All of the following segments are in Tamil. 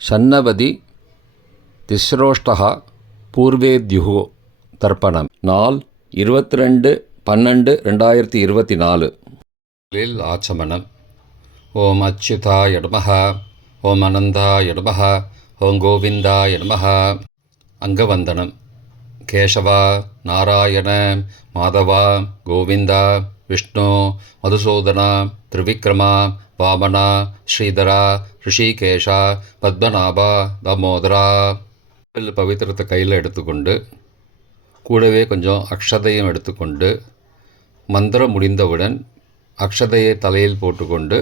ஷன்னவதி திஸ்ரோஷ்டः பூர்வேத்யுः தர்ப்பணம். நாள் 22/12/2024. ஆச்சமனம். ஓம் அச்சுதாய நமः. ஓம் அனந்தாய நமः. ஓம் கோவிந்தாய நமः. அங்கவந்தனம். கேசவா, நாராயண, மாதவா, கோவிந்தா, விஷ்ணு, மதுசூதனா, திரிவிக்ரமா, வாமனா, ஸ்ரீதரா, ரிஷிகேஷா, பத்மநாபா, தாமோதரா. பவித்திரத்தை கையில் எடுத்துக்கொண்டு கூடவே கொஞ்சம் அக்ஷதையும் எடுத்துக்கொண்டு மந்திரம் முடிந்தவுடன் அக்ஷதையை தலையில் போட்டுக்கொண்டு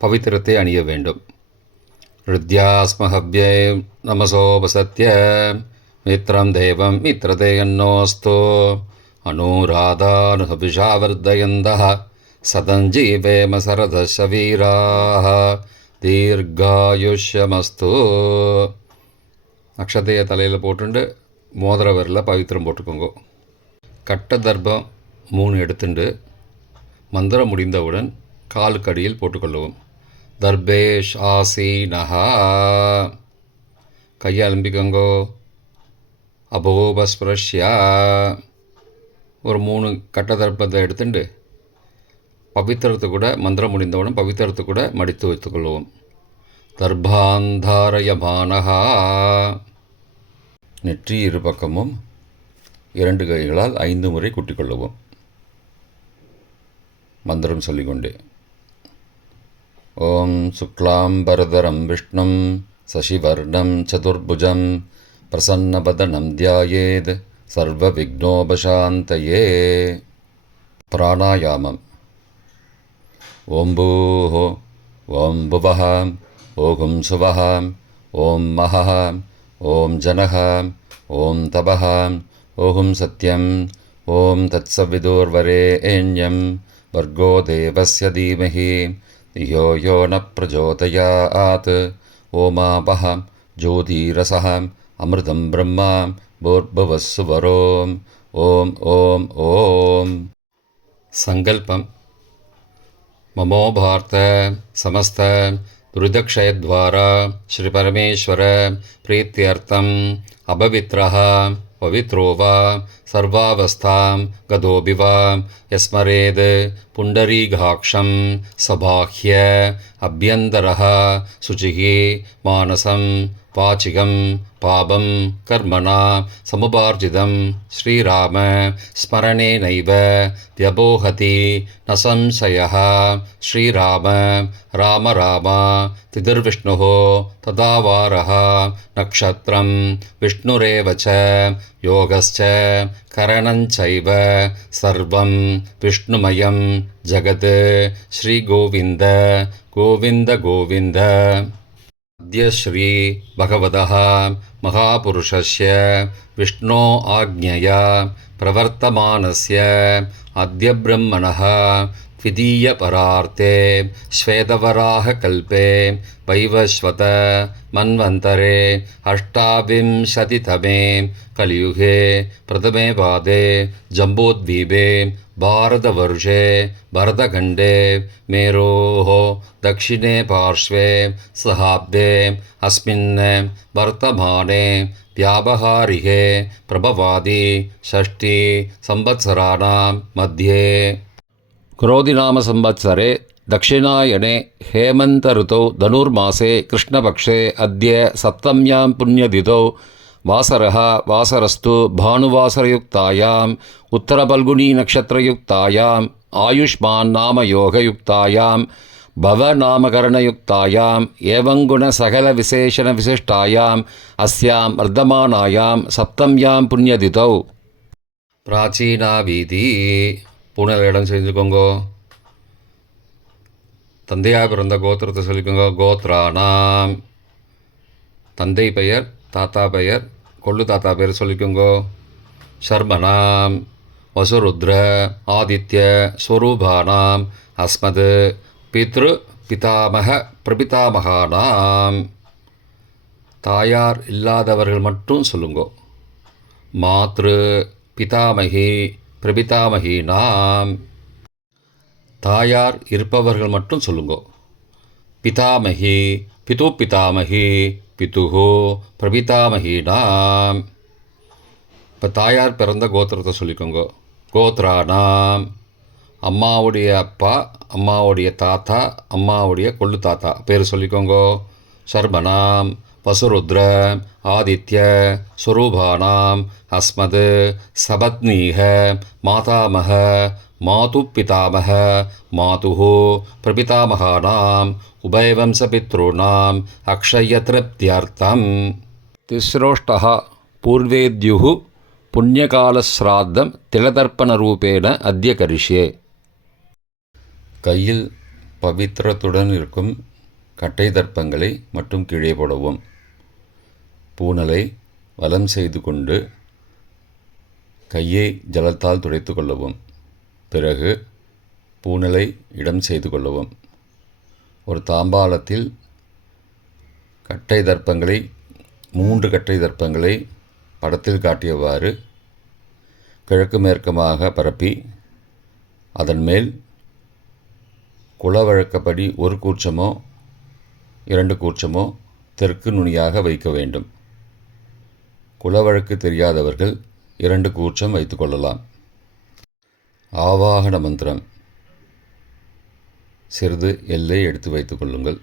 பவித்திரத்தை அணிய வேண்டும். ருத்யாஸ்மஹவ்யே நமசோபசத்ய மித்ரம் தேவம் மித்ரதேயன்னோஸ்தோ அனுராதானுஹபிஷாவர்தயந்தः சதஞ்சீவேம சரதச வீராः தீர்காயுஷ்யமஸ்து. அக்ஷதையை தலையில் போட்டுண்டு மோதிர விரலில் பவித்திரம் போட்டுக்கோங்க. கட்ட தர்ப்பம் 3 எடுத்துண்டு மந்திரம் முடிந்தவுடன் காலுக்கடியில் போட்டுக்கொள்ளவும். தர்பேஷ் ஆசீனஹா. கையை அலம்பிக்கோங்கோ. அபோபஸ்பிரஷ்யா. ஒரு 3 கட்ட தர்ப்பத்தை எடுத்துட்டு பவித்திரத்தை கூட மந்திரம் முடிந்தவுடன் பவித்திரத்தை கூட மடித்து வைத்துக்கொள்ளவும். தர்பாந்தாரயமானஹா. நெற்றி இரு பக்கமும் 2 கைகளால் 5 முறை குட்டிக்கொள்ளவும். மந்திரம் சொல்லிக்கொண்டே. ஓம் சுக்லாம்பரதரம் விஷ்ணும் சசிவர்ணம் சதுர்புஜம் பிரசன்னபதனம் தியாயேத் சர்வ விக்னோபசாந்தயே. பிராணாயாமம். ஓம் பூஹ ஓம் புவஹ ஓம் சுவஹ ஓம் மஹஹ ஓம் ஜனஹ ஓம் தபஹ ஓம் சத்யம் ஓம் தத்சவிதுர்வரேண்யம் வர்கோ தேவஸ்ய தீமஹி धियो यो न प्रचोदयात्. ओमापः ज्योतिरसः अमृतं ब्रह्मा भूर्भुवस्सुवरोम्. ओम ओम ओम. संकल्पम. ममो भारत समस्त दुरितक्षयद्वारा श्री परमेश्वर प्रीत्यर्थम अपवित्रः पवित्रो वा सर्वावस्थां गतोऽपि वा यस्मरेद् पुण्डरीकाक्षं सबाह्य अभ्यन्तरः शुचिः मानसं वाचिकं पापं कर्मणा समुपार्जितं श्रीराम स्मरणेनैव व्यपोहति न संशयः. श्रीराम राम राम तिथिर्विष्णुः तदावारः नक्षत्रं विष्णुरेव च योगश्च करणञ्चैव सर्वं विष्णुमयं जगत्. श्रीगोविन्द गोविन्द गोविन्द. अद्य श्री भगवतः महापुरुषस्य विष्णो आज्ञया प्रवर्तमानस्य अद्य ब्रह्मणः द्वितीयपरार्थे श्वेतवराहकल्पे वैवस्वत मन्वन्तरे 28तमे कलियुगे प्रथमे पादे जम्बूद्वीपे भारतवर्षे भरतखण्डे मेरोः दक्षिणे पार्श्वे सहाब्दे अस्मिन् वर्तमाने व्यावहारिके प्रभवादि 6 संवत्सराणां मध्ये क्रोधिनाम संवत्सरे दक्षिणायने हेमंत ऋतौ धनुर्मासे कृष्णपक्षे अद्य सप्तम्यां पुण्यतिथौ वासरः वासरस्तु भानुवासरयुक्तायाम् उत्तरफल्गुनी नक्षत्रयुक्तायाम् आयुष्मान् नामयोगयुक्तायाम् भवनामकरणयुक्तायाम् एवं गुणसकलविशेषणविशिष्टायाम् अस्यां वर्धमानायां सप्तम्यां पुण्यतिथौ प्राचीना வீதி. பூனல் இடம் செஞ்சுக்கோங்கோ. தந்தையாக பிறந்த கோத்திரத்தை சொல்லிக்கோங்க. கோத்ரானாம். தந்தை பெயர், தாத்தா பெயர், கொள்ளு தாத்தா பெயர் சொல்லிக்கோங்கோ. ஷர்மனாம் வசுருத்ர ஆதித்ய ஸ்வரூபானாம் அஸ்மது பித்ரு பிதாமக பிரபிதாமகானாம். தாயார் இல்லாதவர்கள் மட்டும் சொல்லுங்கோ. மாத்ரு பிதாமகி பிரபிதாமகீனாம். தாயார் இருப்பவர்கள் மட்டும் சொல்லுங்கோ. பிதாமகி பிது பிதாமகி பிதுஹோ பிரபிதாமகீனாம். இப்போ தாயார் பிறந்த கோத்திரத்தை சொல்லிக்கோங்க. கோத்ரானாம், அம்மாவுடைய அப்பா, அம்மாவுடைய தாத்தா, அம்மாவுடைய கொள்ளு தாத்தா பேர் சொல்லிக்கோங்க. சர்மனாம் வசுருத்ர ஆதித்ய ஸ்வரூபானாம் அஸ்மத் சபத்னீக மாதாமக மாது பிதாமக மாதுஹோ பிரபிதாமகானாம் உபயவம்சபித்ருணாம் அக்ஷயத்ருப்தியர்த்தம். திஸ்ரோஷ்டः பூர்வேத்யுः புண்ணியகாலஸ்ராத்தம் திலதர்ப்பணரூபேண அத்ய கரிஷ்யே. கையில் பவித்திரத்துடன் இருக்கும் கட்டை தர்ப்பங்களை மட்டும் கீழே போடவும். பூனலை வலம் செய்து கொண்டு கையை ஜலத்தால் துடைத்து கொள்ளவும். பிறகு பூனலை இடம் செய்து கொள்ளவும். ஒரு தாம்பாளத்தில் கட்டை தர்ப்பங்களை 3 கட்டை தர்ப்பங்களை படத்தில் காட்டியவாறு கிழக்கு மேற்கமாக பரப்பி அதன் மேல் குலவழக்கப்படி 1 கூர்ச்சமோ 2 கூர்ச்சமோ தெற்கு நுனியாக வைக்க வேண்டும். குலவழக்கு தெரியாதவர்கள் 2 கூர்ச்சம் வைத்து கொள்ளலாம். ஆவாகன மந்திரம். சிறிது எல்லை எடுத்து வைத்து கொள்ளுங்கள்.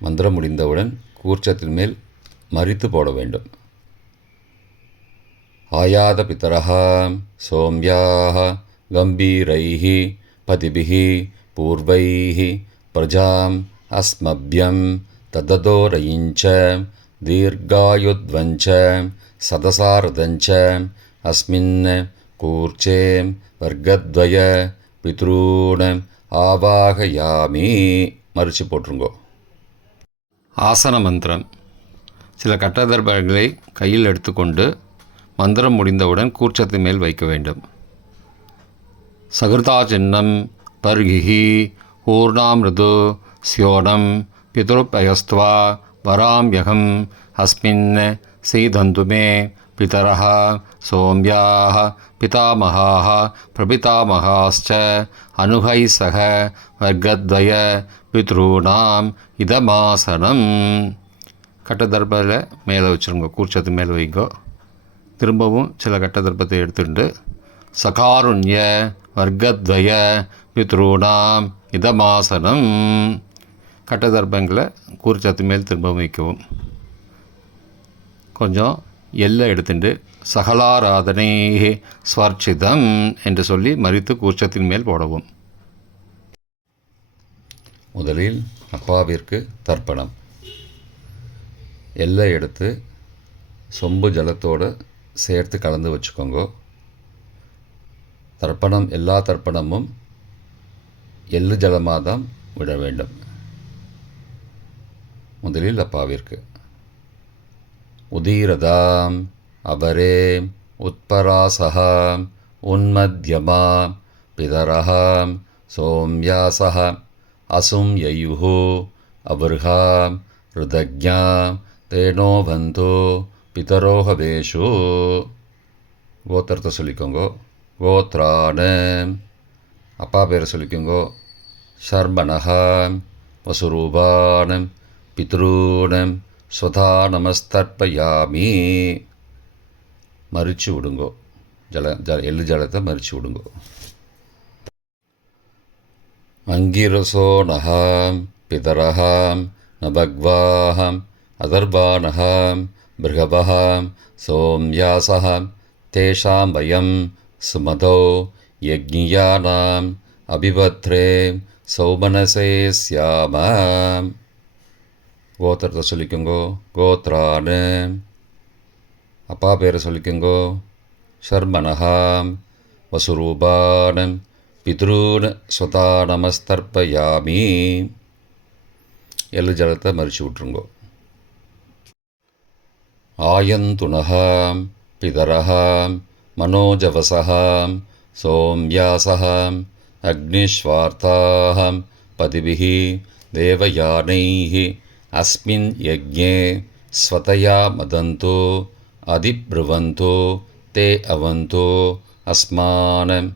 மந்திரம் முடிந்தவுடன் கூர்ச்சத்தின் மேல் மரித்து போட வேண்டும். ஆயாத பிதரஹ சோம்யாஹ கம்பீரைஹி பதிபிஹி பூர்வைஹி பிரஜாம் அஸ்மப்யம் தததோரயிஞ்ச தீர்காயுத்வஞ்ச சதசாரதஞ்ச அஸ்மின் கூர்ச்சே வர்க்கத்வய பித்ரூண ஆவாகயாமி. மறித்து போட்டுருங்கோ. ஆசன மந்திரம். சில கட்டதர்பங்களை கையில் எடுத்துக்கொண்டு மந்திரம் முடிந்தவுடன் கூர்ச்சத்தின் மேல் வைக்க வேண்டும். சகிருதா சின்னம் பர்கிஹி ஊர்ணாமிருது ஸ்யோனம் பிதுருப்பயஸ்துவா வராம்யகம் அஸ்மின் சீதந்துமே பிதரஹ சோம்யாஹ பிதாமகாஹ பிரபிதாமகாஸ்ச அனுகை சக வர்க்கத்வய பித்ரூணாம் இதமாசனம். கட்டதர்பத்தில் மேலே வச்சுருங்க. கூர்ச்சத்து மேலே வைங்கோ. திரும்பவும் சில கட்டதர்ப்பத்தை எடுத்துட்டு சகாருண்ய வர்க்கத்வய பித்ரூணாம் இதமாசனம். கட்டதர்ப்பங்களை கூர்ச்சத்து மேல் திரும்பவும் வைக்கவும். கொஞ்சம் எல்லை எடுத்துட்டு சகலாராதனை ஸ்வர்ச்சிதம் என்று சொல்லி மறித்து கூர்ச்சத்தின் மேல் போடவும். முதலில் அப்பாவிற்கு தர்ப்பணம். எல்லை எடுத்து சொம்பு ஜலத்தோடு சேர்த்து கலந்து வச்சுக்கோங்க. தர்ப்பணம் எல்லா தர்ப்பணமும் எள்ளு ஜலமாக தான் விட வேண்டும். முதலில் அப்பாவிற்கு. உதீரதாம் அபரே உத்பராசகாம் உன்மத்யமாம் பிதரஹாம் சோம்யாசஹ அசும் யயுஹு அபர்ஹாம் ருதக்ஞாம் தேனோ பந்தோ பிதரோஹவேஷு. கோத்திரத்தை சொல்லிக்கோங்கோ. கோத்ரான. அப்பா பேரை சொல்லிக்கோங்கோ. ஷர்மணஹாம் வசுரூபானம் பித்ரூணம் ஸ்வதா நமஸ்தர்ப்பயாமி. மறித்து விடுங்கோ. எள்ளு ஜலத்தை மறித்து விடுங்கோ. அங்கிரசோனஹாம் பிதரஹாம் நபக்வாஹாம் அதர்வானஹாம் பிருகவஹாம் சோம்யாசஹாம் தேஷாம் வயம் சுமதோ யக்ஞியானாம் அபிபத்ரே சௌமனசே ஸ்யாமாம். கோத்திரத்தை சொல்லிக்கோங்கோ. கோத்ரானு. அப்பா பேரை சொல்லிக்கோங்கோ. ஷர்மணஹாம் வசுரூபானம் பித்ரூன் ஸ்வதா நமஸ்தர்ப்பயாமி. எள்ளு ஜலத்தை மறித்து விட்ருங்கோ. ஆயந்துணஹாம் பிதரஹாம் மனோஜவசஹாம் சோம்யாசஹாம் அக்னிஸ்வார்த்தாஹாம் பதிபிஹி தேவயானைஹி அஸ்மின் யக்ஞே ஸ்வதயா மதந்தோ அதிப்ருவந்தோ தே அவந்தோ அஸ்மானம்.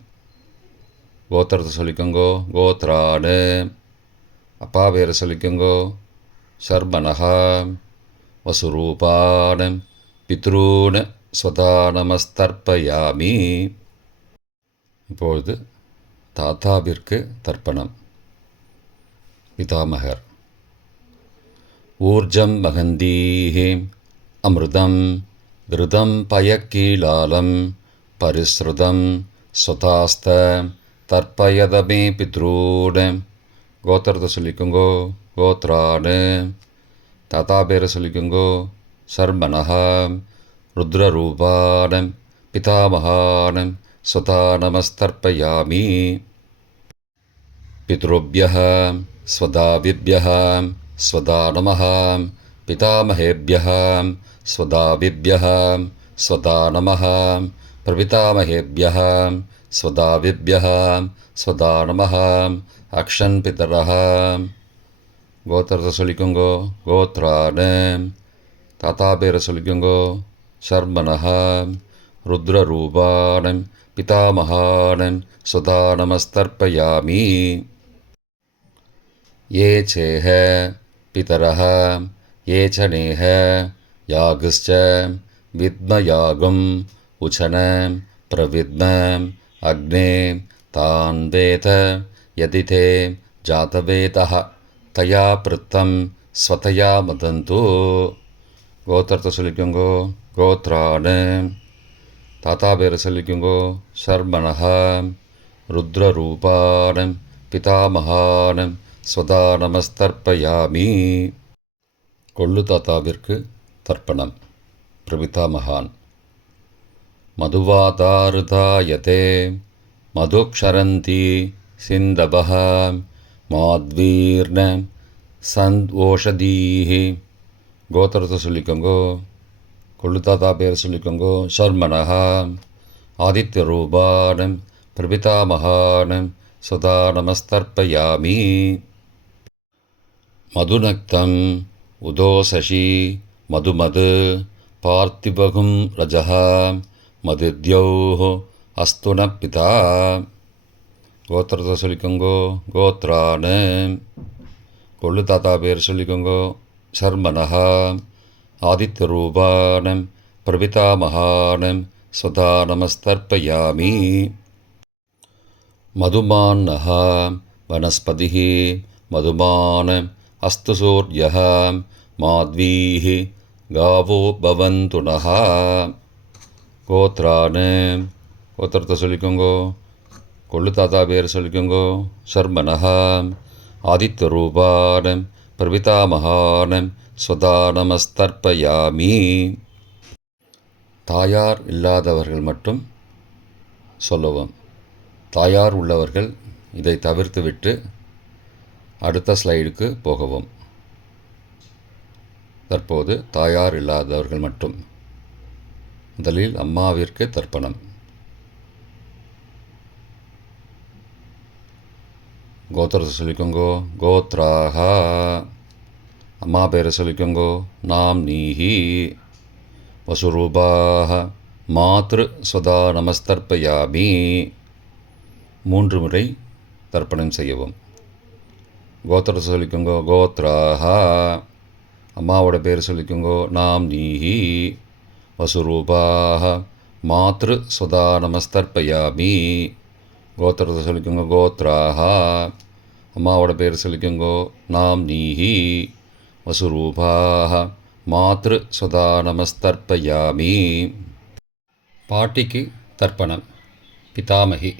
கோத்திரத்தை சொல்லிக்கோங்கோ. கோத்ரானு. அப்பா பேரை சொல்லிக்கோங்கோ. சர்மனஹா வசுரூபான பித்ரூன ஸ்வதா நமஸ்தர்ப்பயாமி. இப்பொழுது தாத்தாவிற்கு தர்ப்பணம். பிதாமகர். ஊர்ஜம் மகந்தீஹி அமிர்தம் கிருதம் பயக்கீலாலம் பரிஸ்ருதம் ஸ்வதாஸ்த தர்ப்பயதமே பித்ரூன. கோத்திரத்தை சொல்லிக்கோங்கோ. கோத்ரானு. தாத்தா பேரை சொல்லிக்கோங்கோ. சர்மனஹா ருத்ரரூபான பிதாமகான ஸ்வதா நமஸ்தர்ப்பயாமி. பித்ருभ्यः स्वदाविभ्यः स्वदा नमः. पितामहेभ्यः स्वदाविभ्यः स्वदा नमः. प्रपितामहेभ्यः स्वदाविभ्यः स्वदा नमः. अक्षन् पितरः. கோத்திரத்தை சொல்லிக்கோங்கோ. கோத்ரானு. தாத்தா பேரை சொல்லிக்கோங்கோ. சர்மனஹா ருத்ரரூபான பிதாமகான ஸ்வதா நமஸ்தர்ப்பயாமி. ये चेह पितरः ये च नेह यागश्च विद्मयागम् उचन प्रविद्म अग्ने तान् वेद यदि ते जातवेदः तया पृत्तं स्वतया मदन्तु. கோத்திரத்தை சொல்லிக்கோங்கோ. கோத்ரானு. தாத்தா பேரை சொல்லிக்கோங்கோ. சர்மனஹா ருத்ரரூபான பிதாமகான ஸ்வதா நமஸ்தர்ப்பயாமி. கொள்ளு தாத்தாவிற்கு தர்ப்பணம். பிரபிதாமகான். மதுவாதாருதாயதே மதுக்ஷரந்தி சிந்தபஹ மாத்வீர்ண சந்த்வோஷதீஹி. கோத்திரத்தை சொல்லிக்கோங்கோ. கொள்ளு தாத்தா பேர் சொல்லிக்கோங்கோ. சர்மனஹா ஆதித்யரூபான பிரபிதாமகான ஸ்வதா நமஸ்தர்ப்பயாமி. மதுநக்தம் உதோசசி மதுமது பார்த்திபகும் ரஜः மதித்யௌः அஸ்துன பிதா. கோத்திரத்தை சொல்லிக்கோங்கோ. கோத்ரானு. கொள்ளு தாத்தா பேர் சொல்லிக்கோங்கோ. சர்மனஹா ஆதித்யரூபான பிரபிதாமகான ஸ்வதா நமஸ்தர்ப்பயாமி. மதுமான்னः वनस्पतिः मधुमान अस्तु सूर्यः माध्वीः गावो भवन्तु नः. கோத்ரானு. கோத்திரத்தை சொல்லிக்கோங்கோ. கொள்ளு தாத்தா பேர் சொல்லிக்கோங்கோ. சர்மனஹா ஆதித்யரூபான பிரபிதாமகான ஸ்வதா நமஸ்தர்ப்பயாமி. தாயார் இல்லாதவர்கள் மட்டும் சொல்லவும். தாயார் உள்ளவர்கள் இதை தவிர்த்துவிட்டு அடுத்த ஸ்லைடுக்கு போகவும். தற்போது தாயார் இல்லாதவர்கள் மட்டும். முதலில் அம்மாவிற்கு தர்ப்பணம். கோத்திரத்தை சொல்லிக்கோங்கோ. கோத்ராஹா. அம்மா பேரை சொல்லிக்கோங்கோ. நாம் நீஹி வசுரூபாஹ மாத்ரு ஸ்வதா நமஸ்தர்ப்பயாமி. 3 முறை தர்ப்பணம் செய்யவும். கோத்திரத்தை சொல்லிக்கோங்கோ. கோத்ராஹா. அம்மாவோட பேர் சொல்லிக்கோங்கோ. நாம் நீஹி வசுரூபாஹ மாத்ரு ஸ்வதா நமஸ்தர்ப்பயாமி. கோத்திரத்தை சொல்லிக்கோங்கோ. கோத்ராஹா. அம்மாவோட பேர் சொல்லிக்கோங்கோ. நாம் நீஹி வசுரூபாஹ மாத்ரு ஸ்வதா நமஸ்தர்ப்பயாமி. பாட்டிக்கு தர்ப்பணம். பிதாமகி.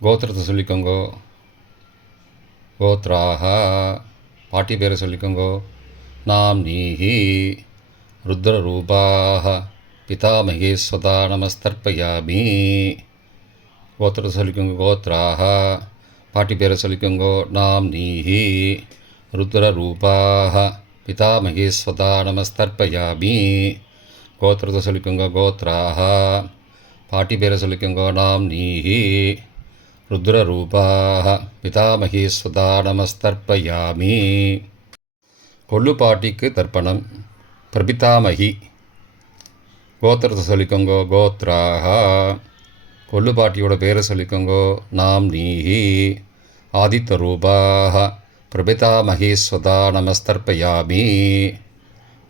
கோத்திரத்தை சொல்லிக்கோங்கோ. கோத்ராஹா. பாட்டி பேரை சொல்லிக்கோங்கோ. நாம் நீஹி ருத்ரரூபாஹ பிதாமகி ஸ்வதா நமஸ்தர்ப்பயாமி. கோத்திரத்தை சொல்லிக்கோங்கோ. கோத்ராஹா. பாட்டி பேரை சொல்லிக்கோங்கோ. நாம் நீஹி ருத்ரரூபாஹ பிதாமகி ஸ்வதா நமஸ்தர்ப்பயாமி. கோத்திரத்தை சொல்லிக்கோங்கோ. கோத்ராஹா. பாட்டி பேரை சொல்லிக்கோங்கோ. நாம் நீஹி ருத்ரரூபாஹ பிதாமகி ஸ்வதா நமஸ்தர்ப்பயாமி. கொள்ளு பாட்டிக்கு தர்ப்பணம். பிரபிதாமகி. கோத்திரத்தை சொல்லிக்கோங்கோ. கோத்ராஹா. கொள்ளு பாட்டியோட பேரை சொல்லிக்கோங்கோ. நாம் நீஹி ஆதித்தரூபாः பிரபிதாமகீஸ்வதா நமஸ்தர்ப்பயாமி.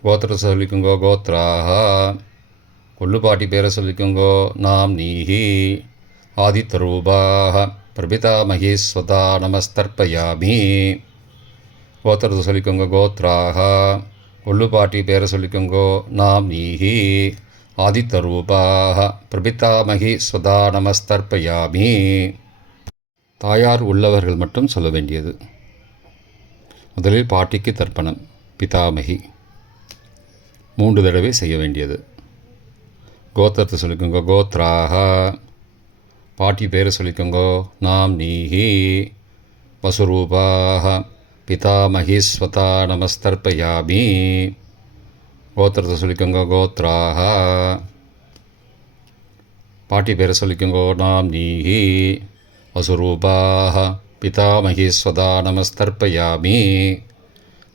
கோத்திரத்தை சொல்லிக்கோங்கோ கோத்ராக. கொள்ளுப்பாட்டி பேரை சொல்லிக்கோங்கோ நாம் நீஹி. ஆதித்தரூபாக பிரபிதாமகீஸ்வதா நமஸ்தர்ப்பயாமி. கோத்திரத்தை சொல்லிக்கோங்க கோத்ராக. கொள்ளுப்பாட்டி பேரை சொல்லிக்கோங்கோ நாம் நீஹி. ஆதித்தரூபாக பிரபிதாமகீஸ்வதா நமஸ்தர்ப்பயாமி. தாயார் உள்ளவர்கள் மட்டும் சொல்ல வேண்டியது. முதலில் பாட்டிக்கு தர்ப்பணம். பிதாமகி 3 தடவை செய்ய வேண்டியது. கோத்திரத்தை சொல்லிக்கோங்க கோத்ராக. பாட்டி பேரை சொல்லிக்கோங்கோ நாம் நீஹி. வசுரூபாக பிதாமகீஸ்வதா நமஸ்தர்ப்பயாமி. கோத்திரத்தை சொல்லிக்கோங்க கோத்ராக. பாட்டி பேரை சொல்லிக்கோங்கோ நாம் நீஹி. வசுரூபாக பிதாமகீஸ்வதா நமஸ்தர்ப்பயாமி.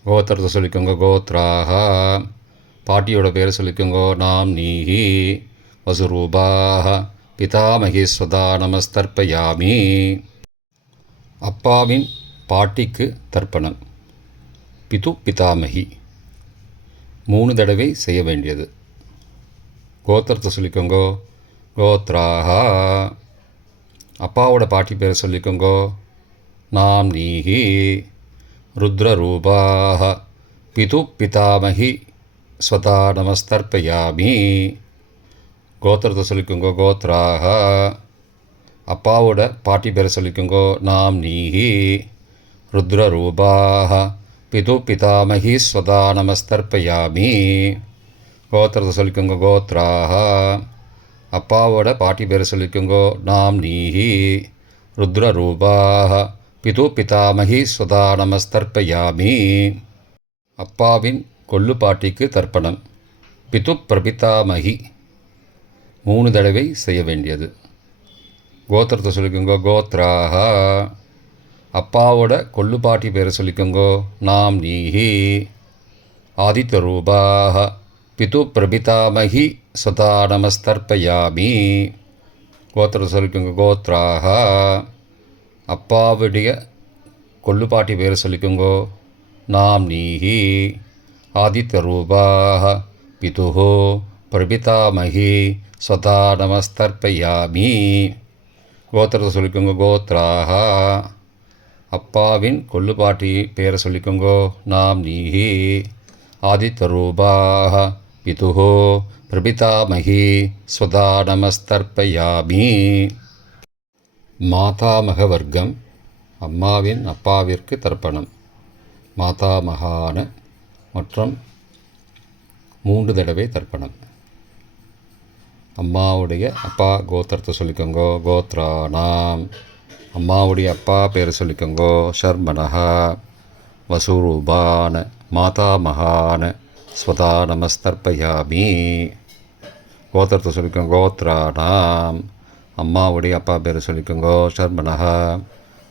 கோத்திரத்தை சொல்லிக்கோங்க கோத்ராக. பாட்டியோட பேரை சொல்லிக்கோங்கோ நாம் நீஹி. வசுரூபாக பிதாமகீஸ்வதா நமஸ்தர்ப்பயாமி. அப்பாவின் பாட்டிக்கு தர்ப்பணம். பிது பிதாமகி 3 தடவை செய்ய வேண்டியது. கோத்திரத்தை சொல்லிக்கோங்கோ கோத்ராக. அப்பாவோட பாட்டி பேரை சொல்லிக்கோங்கோ நாம் நீஹி. ருத்ரரூபாக பிது பிதாமகி ஸ்வதா நமஸ்தர்ப்பயாமி. கோத்திரத்தை சொல்லிக்கோங்கோ கோத்ராக. அப்பாவோட பாட்டி பேரை சொல்லிக்கோங்கோ நாம் நீஹி. ருத்ரரூபாக பிது பிதாமகி ஸ்வதா நமஸ்தர்ப்பயாமி. கோத்திரத்தை சொல்லிக்கோங்க கோத்ராக. அப்பாவோட பாட்டி பேரை சொல்லிக்கோங்கோ நாம் நீஹி. ருத்ரரூபாக பிது பிதாமகி ஸ்வதா நமஸ்தர்ப்பயாமி. அப்பாவின் கொள்ளு பாட்டிக்கு தர்ப்பணம். பிது பிரபிதாமகி 3 தடவை செய்ய வேண்டியது. கோத்திரத்தை சொல்லிக்கோங்கோ கோத்ராக. அப்பாவோட கொள்ளு பாட்டி பேரை சொல்லிக்கோங்கோ நாம் நீஹி. ஆதித்தரூபாக பிது பிரபிதாமகி ஸ்வதா நமஸ்தர்ப்பயாமி. கோத்திரத்தை சொல்லிக்கோங்க கோத்ராக. அப்பாவுடைய கொள்ளுப்பாட்டி பேரை சொல்லிக்கோங்கோ நாம் நீஹி. ஆதித்தரூபாக பிதுஹோ பிரபிதாமகி ஸ்வதா நமஸ்தர்ப்பயாமி. கோத்திரத்தை சொல்லிக்கோங்க கோத்ராக. அப்பாவின் கொள்ளுப்பாட்டி பேரை சொல்லிக்கோங்கோ நாம் நீஹி. ஆதித்தரூபாக பிதுஹோ பிரபிதாமகி ஸ்வதா நமஸ்தர்ப்பயாமி. மாதாமக வர்க்கம். அம்மாவின் அப்பாவிற்கு தர்ப்பணம். மாதாமகான மற்றும் 3 தடவை தர்ப்பணம். அம்மாவுடைய அப்பா கோத்திரத்தை சொல்லிக்கோங்கோ கோத்ரானாம். அம்மாவுடைய அப்பா பேரை சொல்லிக்கோங்கோ ஷர்மனஹா. வசுரூபான மாதாமகான ஸ்வதா நமஸ்தர்ப்பயாமி. கோத்திரத்தை சொல்லிக்கோங்க கோத்ரானாம். அம்மாவுடைய அப்பா பேரை சொல்லிக்கோங்கோ ஷர்மனஹா.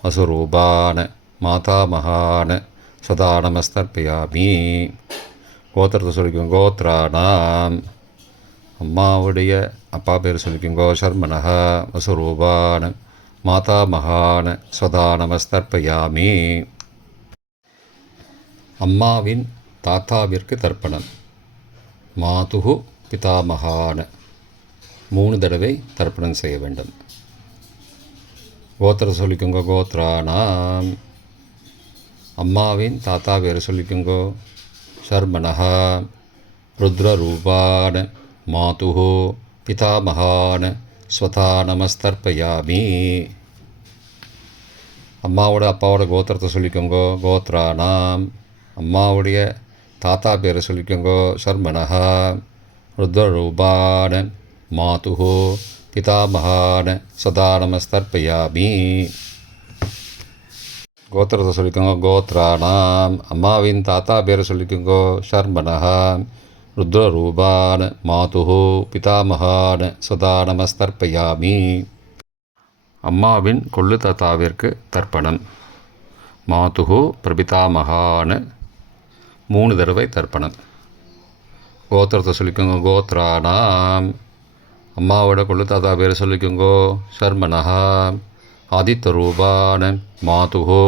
வசுரூபான மாதாமகான ஸ்வதா நமஸ்தர்ப்பயாமி. கோத்திரத்தை சொல்லிக்கோங்க கோத்ரானாம். அம்மாவுடைய அப்பா பேர் சொல்லிக்கோங்கோ ஷர்மனஹா. வசுரூபான மாதாமகான ஸ்வதா நமஸ்தர்ப்பயாமி. அம்மாவின் தாத்தாவிற்கு தர்ப்பணம். மாதுகு பிதாமகான 3 தடவை தர்ப்பணம் செய்ய வேண்டும். கோத்திர சொல்லிக்கோங்க கோத்ரானாம். அம்மாவின் தாத்தா பேர் சொல்லிக்கோங்கோ ஷர்மனஹா. ருத்ரரூபான மாதுஹோ பிதாமகான ஸ்வதா நமஸ்தர்ப்பயாமி. அம்மாவோட அப்பாவோட கோத்திரத்தை சொல்லிக்கோங்கோ கோத்ரானாம். அம்மாவுடைய தாத்தா பேரை சொல்லிக்கோங்கோ ஷர்மனஹா. ருத்ரரூபான மாதுஹோ பிதாமகான ஸ்வதா நமஸ்தர்ப்பயாமி. கோத்திரத்தை சொல்லிக்கோங்க கோத்ரானாம். அம்மாவின் தாத்தா பேரை சொல்லிக்கோங்கோ ஷர்மனஹா. ருத்ரரூபான மாதுஹோ பிதாமகான ஸ்வதா நமஸ்தர்ப்பயாமி. அம்மாவின் கொள்ளு தாத்தாவிற்கு தர்ப்பணம். மாதுஹோ பிரபிதாமகான 3 தடவை தர்ப்பணம். கோத்திரத்தை சொல்லிக்கோங்க கோத்ரானாம். அம்மாவோட கொள்ளு தாத்தா பேரை சொல்லிக்கோங்கோ ஷர்மனஹா. ஆதித்தரூபான மாதுஹோ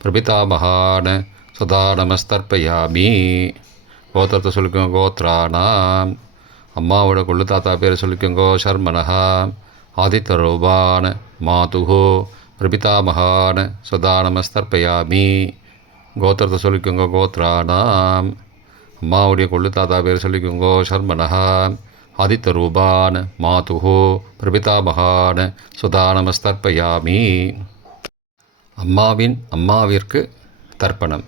பிரபிதாமகான சதா நமஸ்தர்ப்பயாமி. கோத்திரத்தை சொல்லிக்கோங்க. கோத்ரானாம். அம்மாவோட கொள்ளு தாத்தா பேர் சொல்லிக்கோங்க. சர்மனஹா. ஆதித்தரூபான மாதுஹோ பிரபிதாமகான சதா நமஸ்தர்ப்பயாமி. கோத்திரத்தை சொல்லிக்கோங்க. கோத்ரானாம். அம்மாவுடைய கொள்ளு தாத்தா பேர் சொல்லிக்கோங்க. சர்மனஹா. ஆதித்தரூபான் மாதுஹோ பிரபிதாமகான சுதா நமஸ்தர்ப்பயாமி. அம்மாவிற்கு தர்ப்பணம்.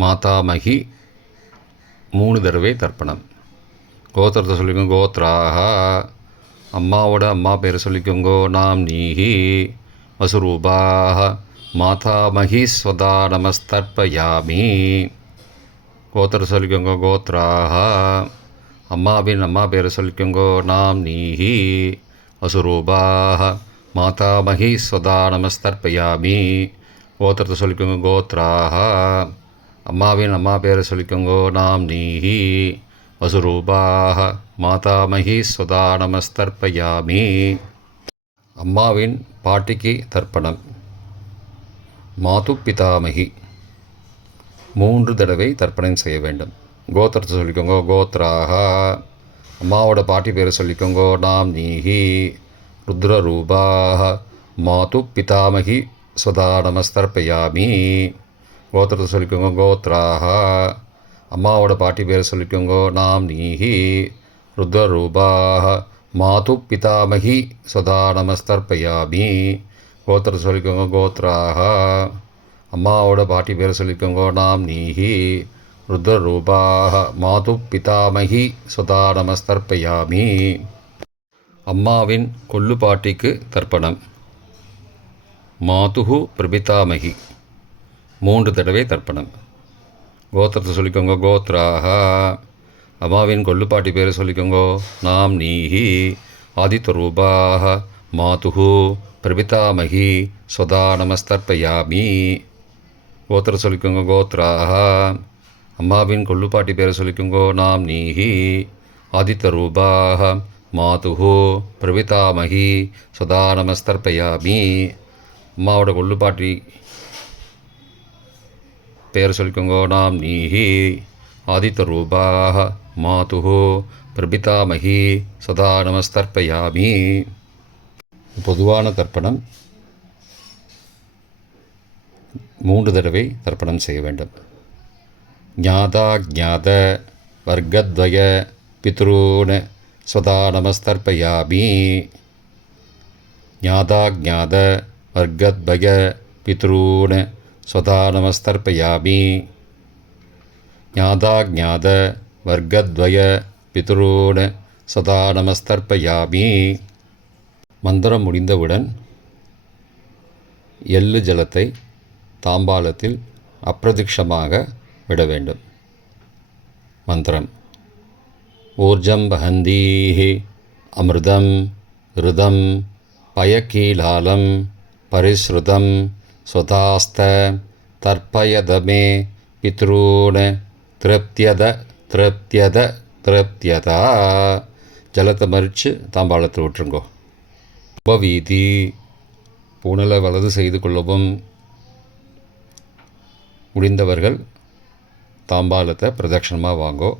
மாதாமகி 3 தடவை தர்ப்பணம். கோத்திரத்தை சொல்லிக்கோங்க. கோத்ராக. அம்மாவோட அம்மா பேர் சொல்லிக்கோங்க. நாம் நீஹி வசுரூபாக மாதாமகி ஸ்வதா நமஸ்தர்ப்பயாமி. கோத்திரத்தை சொல்லிக்கோங்க. கோத்ராக. அம்மாவின் அம்மா பேர் சொல்லிக்கோங்க. நாம் நீஹி வசுரூபாக மாதாமகி ஸ்வதா நமஸ்தர்ப்பயாமி. கோத்திரத்தை சொல்லிக்கோங்க. கோத்ராக. அம்மாவின் அம்மா பேரை சொல்லிக்கோங்க. நாம் நீஹி வசுரூபாக மாதாமகி ஸ்வதா நமஸ்தர்ப்பயாமி. அம்மாவின் பாட்டிக்கு தர்ப்பணம். மாது பிதாமகி 3 தடவை தர்ப்பணம் செய்ய வேண்டும். கோத்திரத்தை சொல்லிக்கோங்க. கோத்ராக. அம்மாவோட பாட்டி பேரை சொல்லிக்கோங்க. நாம் நீஹி ருத்ரரூபாக மாது பிதாமகி ஸ்வதா நமஸ்தர்ப்பயாமி. கோத்திரத்தை சொல்லிக்கோங்க. கோத்ராக. அம்மாவோட பாட்டி பேரை சொல்லிக்கோங்க. நாம் நீஹி ருத்ரரூபாக மாது பிதாமகி ஸ்வதா நமஸ்தர்ப்பயாமி. கோத்திரத்தை சொல்லிக்கோங்க. கோத்ராக. அம்மாவோட பாட்டி பேரை சொல்லிக்கோங்க. நாம் நீஹி ருத்ரரூபாக மாது பிதாமகி ஸ்வதா நமஸ்தர்ப்பயாமி. அம்மாவின் கொள்ளு பாட்டிக்கு தர்ப்பணம். மாதுஹு பிரபிதாமகி 3 தடவை தர்ப்பணம். கோத்திரத்தை சொல்லிக்கோங்க. கோத்ராக. அம்மாவின் கொள்ளு பாட்டி பேரை சொல்லிக்கோங்க. நாம் நீஹி ஆதித்யரூபாக மாதுஹு பிரபிதாமகி ஸ்வதா நமஸ்தர்ப்பயாமி. கோத்திரத்தை சொல்லிக்கோங்க. கோத்ராக. அம்மாவின் கொள்ளு பாட்டி பேரை சொல்லிக்கோங்க. நாம் நீஹி ஆதித்யரூபாக மாதுஹு பிரபிதாமகி ஸ்வதா நமஸ்தர்ப்பயாமி. அம்மாவோட கொள்ளு பாட்டி பேரை சொல்லிக்கோங்க. நாம் நீஹி ஆதித்யரூபாக மாதுஹு பிரபிதாமகி சதா நமஸ்தர்ப்பயாமி. பொதுவான தர்ப்பணம் 3 தடவை தர்ப்பணம் செய்ய வேண்டும். ஞாதா ஞாத வர்க்கத்வய பித்ரூன் ஸ்வதா நமஸ்தர்ப்பயாமி. ஞாதா ஞாத வர்க்கத்வய பித்ரூன் ஸ்வதா நமஸ்தர்ப்பயாமி. ஞாதா ஞாத வர்க்கத்வய பித்ரூன் சதா நமஸ்தர்ப்பயாமி. மந்திரம் முடிந்தவுடன் எள்ளு ஜலத்தை தாம்பாலத்தில் அப்பிரதிக்ஷமாக விட வேண்டும். மந்திரம். ஊர்ஜம் வஹந்தீஹி அமிர்தம் ருதம் பயக்கீலாலம் பரிஸ்ருதம் ஸ்வதாஸ்த தர்ப்பயதமே பித்ரூன் திருப்தியத திருப்தியத திருப்தியதா. ஜலத்தை மறித்து தாம்பாளத்தில் விட்டுருங்கோ. உபவீதி. பூணலை வலது செய்து கொள்ளவும். முடிந்தவர்கள் தாம்பாலத்தை பிரதட்சணமாக வாங்கோ.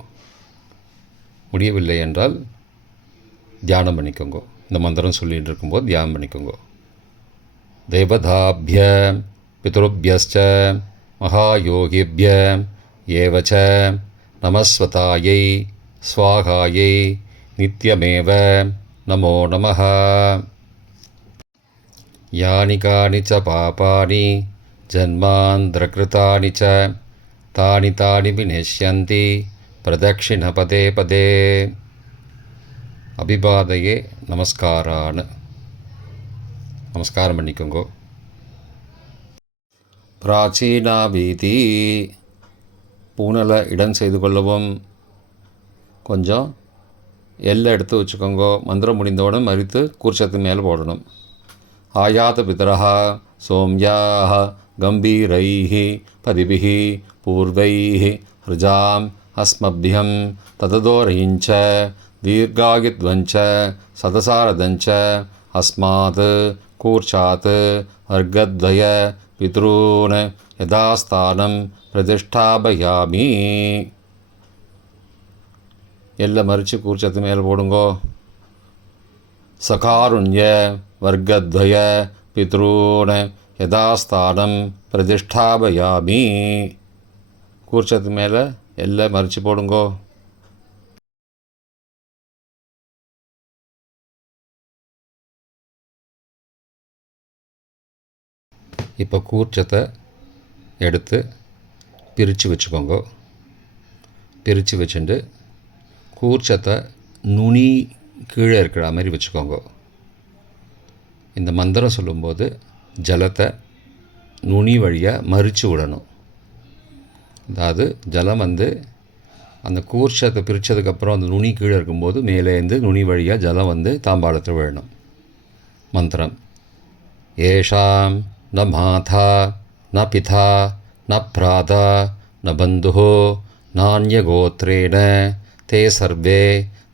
முடியவில்லை என்றால் தியானம் பண்ணிக்கோங்க. இந்த மந்திரம் சொல்லிகிட்டு இருக்கும்போது தியானம் பண்ணிக்கோங்க. தேவதாபிய பித்ருபியஸ்ச மகாயோகிபிய ஏவச்ச நமஸ்வதாயை ஸ்வாகாயை நித்யமேவ நமோ நமः. யானி கானி ச பாபானி ஜன்மாந்திரகிருதானி ச தானி தானி விநஷ்யந்தி பிரதக்ஷிண பதே பதே. அபிபாதையே நமஸ்காரான்னு நமஸ்காரம் பண்ணிக்கோங்கோ. பிராச்சீனா வீதி. பூனலை இடம் செய்து கொள்ளவும். கொஞ்சம் எல்லை எடுத்து வச்சுக்கோங்க. மந்திரம் முடிந்தவுடன் மறித்து கூர்ச்சத்து மேலே போடணும். ஆயாத பிதரஹ சோம்யாஹ கம்பீரைஹி பதிபிஹி பூர்வைஹி ஹிருஜாம் அஸ்மபியம் தததோரயிஞ்ச தீர்காயுத்வஞ்ச சதசாரதஞ்ச அஸ்மாத் கூர்ச்சாத் வர்க்கத்வய பித்ரூன் யதாஸ்தானம் பிரதிஷ்டாபயாமி. எல்லை மறித்து கூர்ச்சத்து மேலே போடுங்கோ. சகாருண்ய வர்க்கத்வய பித்ரூன் யதாஸ்தானம் பிரதிஷ்டாபயாமி. கூர்ச்சத்து மேலே எல்லை மறித்து போடுங்கோ. இப்போ கூர்ச்சத்தை எடுத்து பிரித்து வச்சுக்கோங்க. பிரித்து வச்சுட்டு கூர்ச்சத்தை நுனி கீழே இருக்கிற மாதிரி வச்சுக்கோங்க. இந்த மந்திரம் சொல்லும்போது ஜலத்தை நுனி வழியாக மறித்து விடணும். அதாவது ஜலம் அந்த கூர்ச்சத்தை பிரித்ததுக்கப்புறம் அந்த நுனி கீழே இருக்கும்போது மேலேருந்து நுனி வழியாக ஜலம் தாம்பாளத்தில் விழணும். மந்திரம்: ஏஷாம் ந மாதா ந பிதா ந பிராதா ந பந்துஹோ நான்யகோத்ரேண தே சர்வே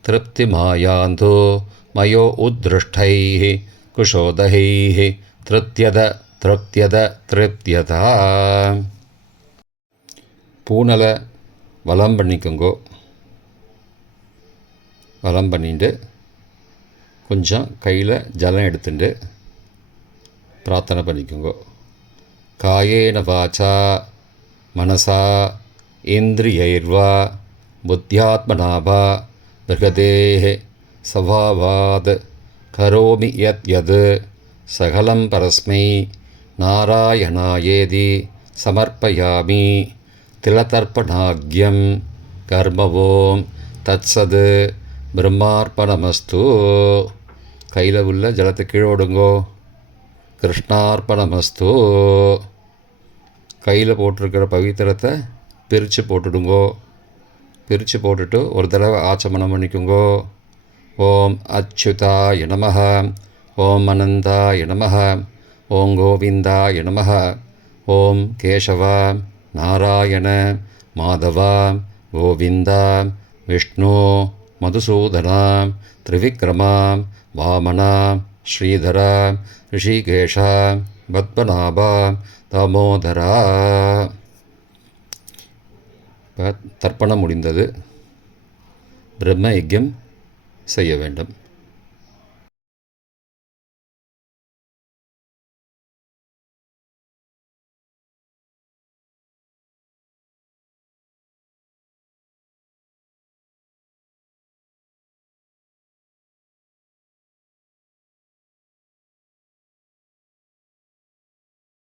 திருப்திமாயாந்தோ மயோ உத்ருஷ்டைः குஷோதகைः திருப்தியத திருப்தியத திருப்தியதா. பூனலை வலம் பண்ணிக்கோங்கோ. வலம் பண்ணிட்டு கொஞ்சம் கையில் ஜலம் எடுத்துட்டு பிரார்த்தனை பண்ணிக்கோங்க. காயேன வாச்சா மனசா இந்திரியைர்வா புத்தியாத்மனாவா பிரகதேஹ சவாவாத் கரோமி யத் யத் சகலம் பரஸ்மை நாராயணாயேதி சமர்ப்பயாமி. திலதர்ப்பணாக்யம் கர்மவோம் தத்சத் பிரம்மார்ப்பணமஸ்து. கையில் உள்ள ஜலத்தை கீழோடுங்கோ. கிருஷ்ணார்ப்பணமஸ்து. கையில் போட்டிருக்கிற பவித்திரத்தை பிரித்து போட்டுடுங்கோ. பிரித்து போட்டுட்டு ஒரு தடவை ஆச்சமனம் பண்ணிக்குங்கோ. ஓம் அச்சுதாய நமஹ, ஓம் அனந்தாய நமஹ, ஓம் கோவிந்தாய நமஹ, ஓம் கேசவ நாராயண மாதவ கோவிந்த விஷ்ணு மதுசூதன திரிவிக்ரம வாமன ஸ்ரீதர ரிஷிகேஷ பத்மநாப தாமோதரா. இப்போ தர்ப்பணம் முடிந்தது. பிரம்ம யஜ்யம் செய்ய வேண்டும்.